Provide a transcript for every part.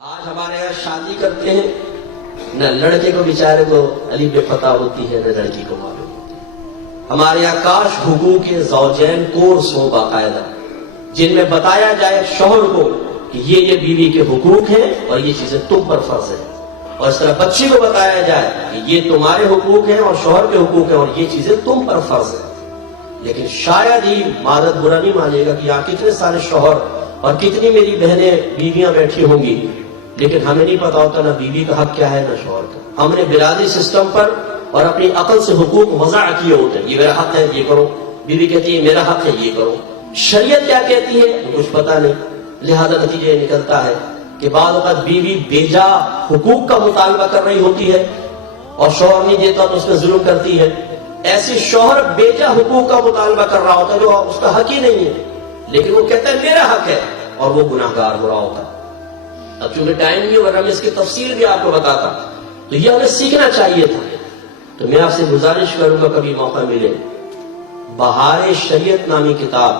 آج ہمارے یہاں شادی کرتے ہیں، نہ لڑکے کو بیچارے کو علی بے پتہ ہوتی ہے، نہ لڑکی کو معلوم ہوتی ہے۔ ہمارے یہاں کاش حقوق زوجین کورس ہو باقاعدہ، جن میں بتایا جائے شوہر کو کہ یہ بیوی کے حقوق ہیں اور یہ چیزیں تم پر فرض ہے، اور اس طرح بچی کو بتایا جائے کہ یہ تمہارے حقوق ہیں اور شوہر کے حقوق ہیں اور یہ چیزیں تم پر فرض ہے۔ لیکن شاید ہی مادت برا نہیں مانے گا کہ یہاں کتنے سارے شوہر اور کتنی میری بہنیں بیویاں بیٹھی ہوں گی، لیکن ہمیں نہیں پتا ہوتا نہ بیوی کا حق کیا ہے نہ شوہر کا۔ ہم نے برادری سسٹم پر اور اپنی عقل سے حقوق وضع کیے ہوتے ہیں، یہ میرا حق ہے یہ کرو، بیوی کہتی ہے میرا حق ہے یہ کرو، شریعت کیا کہتی ہے کچھ پتا نہیں۔ لہذا نتیجہ یہ نکلتا ہے کہ بعض اوقات بیوی بیجا حقوق کا مطالبہ کر رہی ہوتی ہے اور شوہر نہیں دیتا تو اس میں ظلم کرتی ہے۔ ایسی شوہر بیجا حقوق کا مطالبہ کر رہا ہوتا ہے جو اس کا حق ہی نہیں ہے، لیکن وہ کہتا ہے میرا حق ہے اور وہ گناہ گار ہو رہا ہوتا ہے۔ اب چونکہ ٹائم نہیں ورنہ میں اس کی تفصیل بھی آپ کو بتاتا، تو یہ ہمیں سیکھنا چاہیے تھا۔ تو میں آپ سے گزارش کروں گا کبھی موقع ملے، بہار شریعت نامی کتاب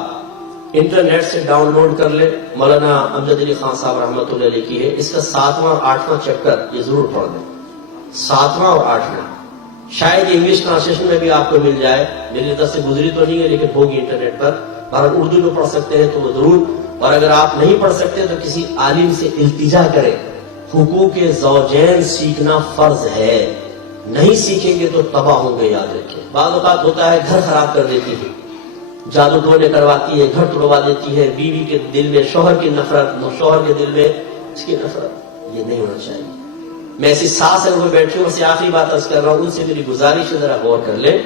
انٹرنیٹ سے ڈاؤن لوڈ کر لے، مولانا امجد علی خان صاحب رحمۃ اللہ علیہ کی ہے، اس کا 7واں اور 8واں چیپٹر یہ ضرور پڑھ دیں، 7واں اور 8واں۔ شاید انگلش ٹرانسلیشن میں بھی آپ کو مل جائے، میری طرف سے گزری تو نہیں ہے لیکن ہوگی انٹرنیٹ پر، اور اردو میں پڑھ سکتے ہیں تو وہ ضرور، اور اگر آپ نہیں پڑھ سکتے تو کسی عالم سے التجا کریں۔ حقوق زوجین سیکھنا فرض ہے، نہیں سیکھیں گے تو تباہ ہوں گے، یاد رکھیں۔ بعض اوقات ہوتا ہے گھر خراب کر دیتی ہے، جادو ٹونے کرواتی ہے، گھر توڑوا دیتی ہے، بیوی کے دل میں شوہر کی نفرت، شوہر کے دل میں اس کی نفرت، یہ نہیں ہونا چاہیے۔ میں ایسی ساس ہے وہ بیٹھی ہوں، آخری بات عرض کر رہا ہوں، ان سے میری گزارش ہے ذرا غور کر لیں۔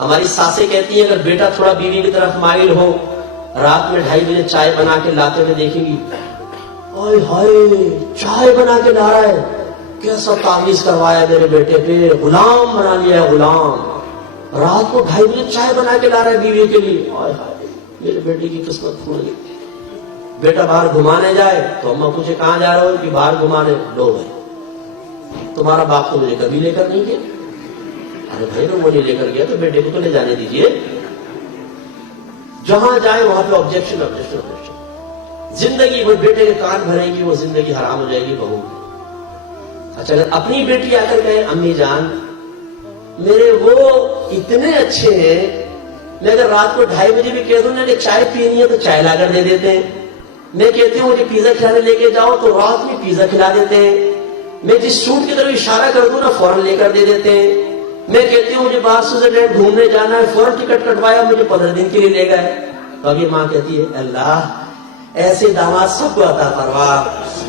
ہماری ساسیں کہتی ہیں اگر بیٹا تھوڑا بیوی کی طرف مائل ہو، رات میں 2:30 بجے چائے بنا کے لاتے ہوئے دیکھیں گی، ہائے ہائے چائے بنا کے لا رہا ہے، کیسا تعویذ کروایا میرے بیٹے پہ، غلام بنا لیا ہے غلام، رات کو 2:30 بجے چائے بنا کے لا رہا ہے بیوی کے لیے، ہائے ہائے میرے بیٹے کی قسمت کھل گئی۔ بیٹا باہر گھمانے جائے تو اماں پوچھے کہاں جا رہے ہو کہ باہر گھمانے، لو بھائی تمہارا باپ تو مجھے کبھی لے کر نہیں گیا۔ ارے بھائی وہ نہیں لے کر گیا تو بیٹے کو تو لے جانے دیجیے۔ جہاں جائے وہاں پہ آبجیکشن آبجیکشن آبجیکشن، زندگی وہ بیٹے کے کان بھرے گی، وہ زندگی حرام ہو جائے گی بہو۔ اچھا اگر اپنی بیٹی آ کر کہے امی جان میرے وہ اتنے اچھے ہیں، میں اگر رات کو 2:30 بجے بھی کہہ دوں نا کہ چائے پینی ہے تو چائے لا کر دے دیتے ہیں، میں کہتی ہوں مجھے پیزا کھلانے لے کے جاؤ تو رات میں پیزا کھلا دیتے ہیں، میں جس سوٹ کی طرف اشارہ کر دوں نا فوراً لے کر دے دیتے ہیں، میں کہتی ہوں مجھے باہر سوئٹزرلینڈ گھومنے جانا ہے، فوراً ٹکٹ کٹوایا مجھے 15 دن کے لیے لے گئے۔ تو اب یہ ماں کہتی ہے اللہ ایسے داماد سب کو عطا فرما،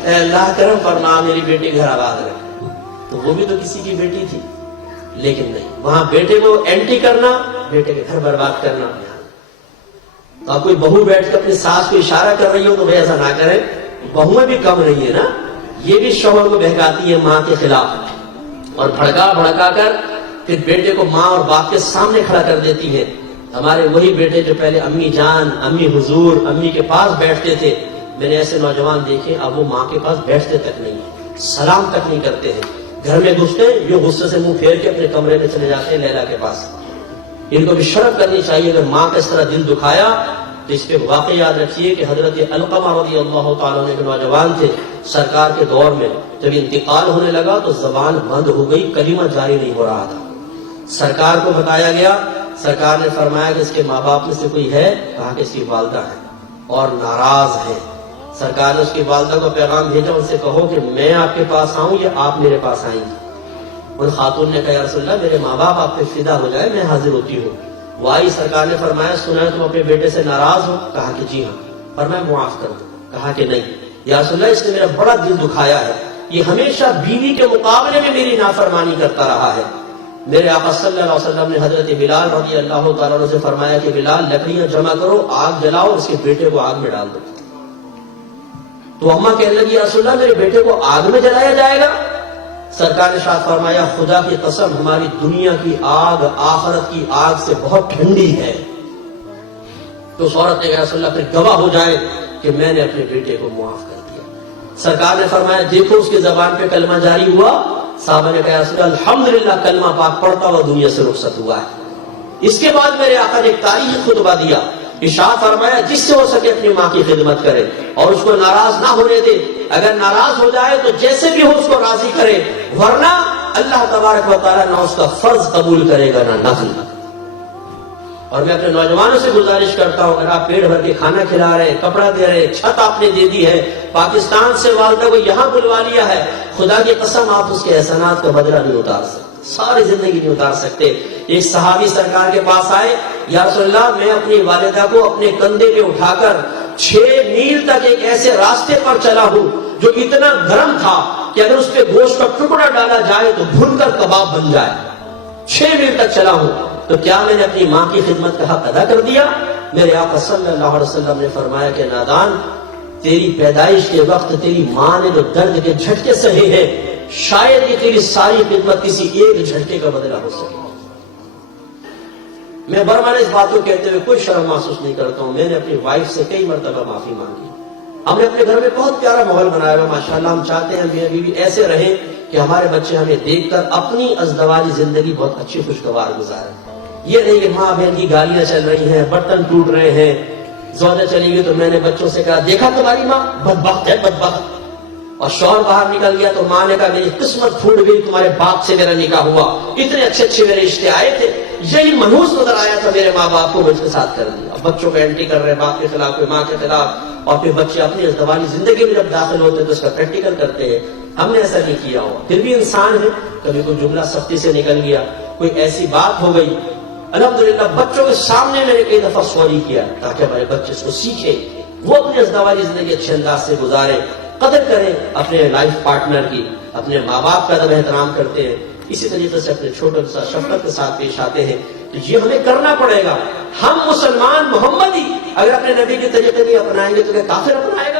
اے اللہ کرم فرما میری بیٹی گھر آباد رکھ۔ تو وہ بھی تو کسی کی بیٹی تھی، لیکن نہیں، وہاں بیٹے کو اینٹی کرنا، بیٹے کے گھر برباد کرنا۔ تو آپ کوئی بہو بیٹھ کے اپنی ساس کو اشارہ کر رہی ہو تو ایسا نہ کریں، بہویں بھی کم نہیں ہے نا، یہ بھی شوہر کو بہکاتی ہے ماں کے خلاف، اور بھڑکا کر پھر بیٹے کو ماں اور باپ کے سامنے کھڑا کر دیتی ہے۔ ہمارے وہی بیٹے جو پہلے امی جان، امی حضور، امی کے پاس بیٹھتے تھے، میں نے ایسے نوجوان دیکھے اب وہ ماں کے پاس بیٹھتے تک نہیں ہیں، سلام تک نہیں کرتے ہیں، گھر میں گھستے یہ غصے سے منہ پھیر کے اپنے کمرے میں چلے جاتے ہیں لیلا کے پاس۔ ان کو بھی شرم کرنی چاہیے، اگر ماں کا اس طرح دل دکھایا تو اس پہ واقعی یاد رکھیے کہ حضرت علقمہ رضی اللہ تعالیٰ عنہ کے نوجوان تھے سرکار کے دور میں، جب انتقال ہونے لگا تو زبان بند ہو گئی، کلمہ جاری نہیں ہو رہا تھا۔ سرکار کو بتایا گیا، سرکار نے فرمایا کہ اس کے ماں باپ میں سے کوئی ہے، کہا کہ اس کی والدہ ہے اور ناراض ہے۔ سرکار نے اس کی والدہ کو پیغام بھیجا، ان سے کہو کہ میں آپ کے پاس آؤں یا آپ میرے پاس آئیں گی۔ ان خاتون نے کہا یا رسول اللہ میرے ماں باپ آپ پہ فدا ہو جائے، میں حاضر ہوتی ہوں۔ وہ آئی، سرکار نے فرمایا سنا ہے تم اپنے بیٹے سے ناراض ہو؟ کہا کہ جی ہاں۔ فرمایا معاف کر دو؟ کہا کہ نہیں یا رسول اللہ اس نے میرا بڑا دل دکھایا ہے، یہ ہمیشہ بیوی کے مقابلے میں میری نافرمانی کرتا رہا ہے۔ میرے آقا صلی اللہ علیہ وسلم نے حضرت بلال رضی اللہ تعالیٰ عنہ سے فرمایا کہ بلال لکڑیاں جمع کرو، آگ جلاؤ، اس کے بیٹے کو آگ میں ڈال دو۔ تو اماں کہنے لگی یا رسول اللہ میرے بیٹے کو آگ میں جلایا جائے گا؟ سرکار نے ارشاد فرمایا خدا کی قسم ہماری دنیا کی آگ آخرت کی آگ سے بہت ٹھنڈی ہے۔ تو اس عورت نے کہا رسول اللہ پھر گواہ ہو جائے کہ میں نے اپنے بیٹے کو معاف کر دیا۔ سرکار نے فرمایا دیکھو اس کی زبان پہ کلمہ جاری ہوا۔ صحابہ نے کہا رسول اللہ الحمدللہ کلمہ پاک پڑھتا ہوا دنیا سے رخصت ہوا ہے۔ اس کے بعد میرے آقا نے ایک تاریخی خطبہ دیا، ارشاد فرمایا جس سے ہو سکے اپنی ماں کی خدمت کرے اور اس کو ناراض نہ ہونے دے، اگر ناراض ہو جائے تو جیسے بھی ہو اس کو راضی کرے، ورنہ اللہ تبارک و تعالیٰ نہ اس کا فرض قبول کرے گا نہ نفل۔ اور میں اپنے نوجوانوں سے گزارش کرتا ہوں، اگر آپ پیٹ بھر کے کھانا کھلا رہے ہیں، کپڑا دے رہے ہیں، چھت آپ نے دے دی ہے، پاکستان سے والدہ کو یہاں بلوا لیا ہے، خدا کی قسم آپ اس کے احسانات کا بدلہ نہیں اتار سکتے، ساری زندگی نہیں اتار سکتے۔ ایک صحابی سرکار کے پاس آئے، یا رسول اللہ میں اپنی والدہ کو اپنے کندھے پہ اٹھا کر 6 میل تک ایک ایسے راستے پر چلا ہوں جو اتنا گرم تھا کہ اگر اس پہ گوشت کا ٹکڑا ڈالا جائے تو بھن کر کباب بن جائے، 6 میل تک چلا ہوں، تو کیا میں نے اپنی ماں کی خدمت کا حق ادا کر دیا؟ میرے آقا صلی اللہ علیہ وسلم نے فرمایا کہ نادان، تیری پیدائش کے وقت تیری ماں نے جو درد کے جھٹکے سہے ہیں، شاید یہ تیری ساری خدمت کسی ایک جھٹکے کا بدلہ ہو سکے۔ میں برمانے اس بات کو کہتے ہوئے کوئی شرم محسوس نہیں کرتا ہوں، میں نے اپنی وائف سے کئی مرتبہ معافی مانگی۔ ہم نے اپنے گھر میں بہت پیارا ماحول بنایا ہوا ماشاءاللہ، ہم چاہتے ہیں میاں بیوی ایسے رہیں کہ ہمارے بچے ہمیں دیکھ کر اپنی ازدواجی زندگی بہت اچھی خوشگوار گزاریں۔ یہ نہیں کہ ماں بہن کی گالیاں چل رہی ہیں، برتن ٹوٹ رہے ہیں، زوجہ چلی گئی تو میں نے بچوں سے کہا دیکھا تمہاری ماں بدبخت ہے بدبخت، اور شوہر باہر نکل گیا تو ماں نے کہا میری قسمت پھوٹ گئی، تمہارے باپ سے میرا نکاح ہوا، اتنے اچھے اچھے میرے رشتے آئے تھے، یہی منحوس نظر آیا تھا میرے ماں باپ کو، مجھ کے ساتھ کر دیا۔ بچوں کو اینٹی کر رہے باپ کے خلاف، کوئی ماں کے خلاف، اور پھر بچے اپنی ازدواجی زندگی میں جب داخل ہوتے ہیں تو اس کا پریکٹیکل کرتے ہیں۔ ہم نے ایسا نہیں کیا ہوا، پھر بھی انسان ہے، کبھی کوئی جملہ سختی سے نکل گیا، کوئی ایسی بات ہو گئی، الحمدللہ بچوں کے سامنے میں نے کئی دفعہ سوری کیا تاکہ ہمارے بچے اس کو سیکھیں، وہ اپنی ازدواجی زندگی اچھے انداز سے گزارے، قدر کریں اپنے لائف پارٹنر کی، اپنے ماں باپ کا جب احترام کرتے ہیں، اسی طریقے سے اپنے چھوٹوں کے ساتھ شفقت کے ساتھ پیش آتے ہیں، تو یہ ہمیں کرنا پڑے گا۔ ہم مسلمان محمدی اگر اپنے نبی کے طریقے نہیں اپنائیں گے تو کیا کافر اپنائے گا؟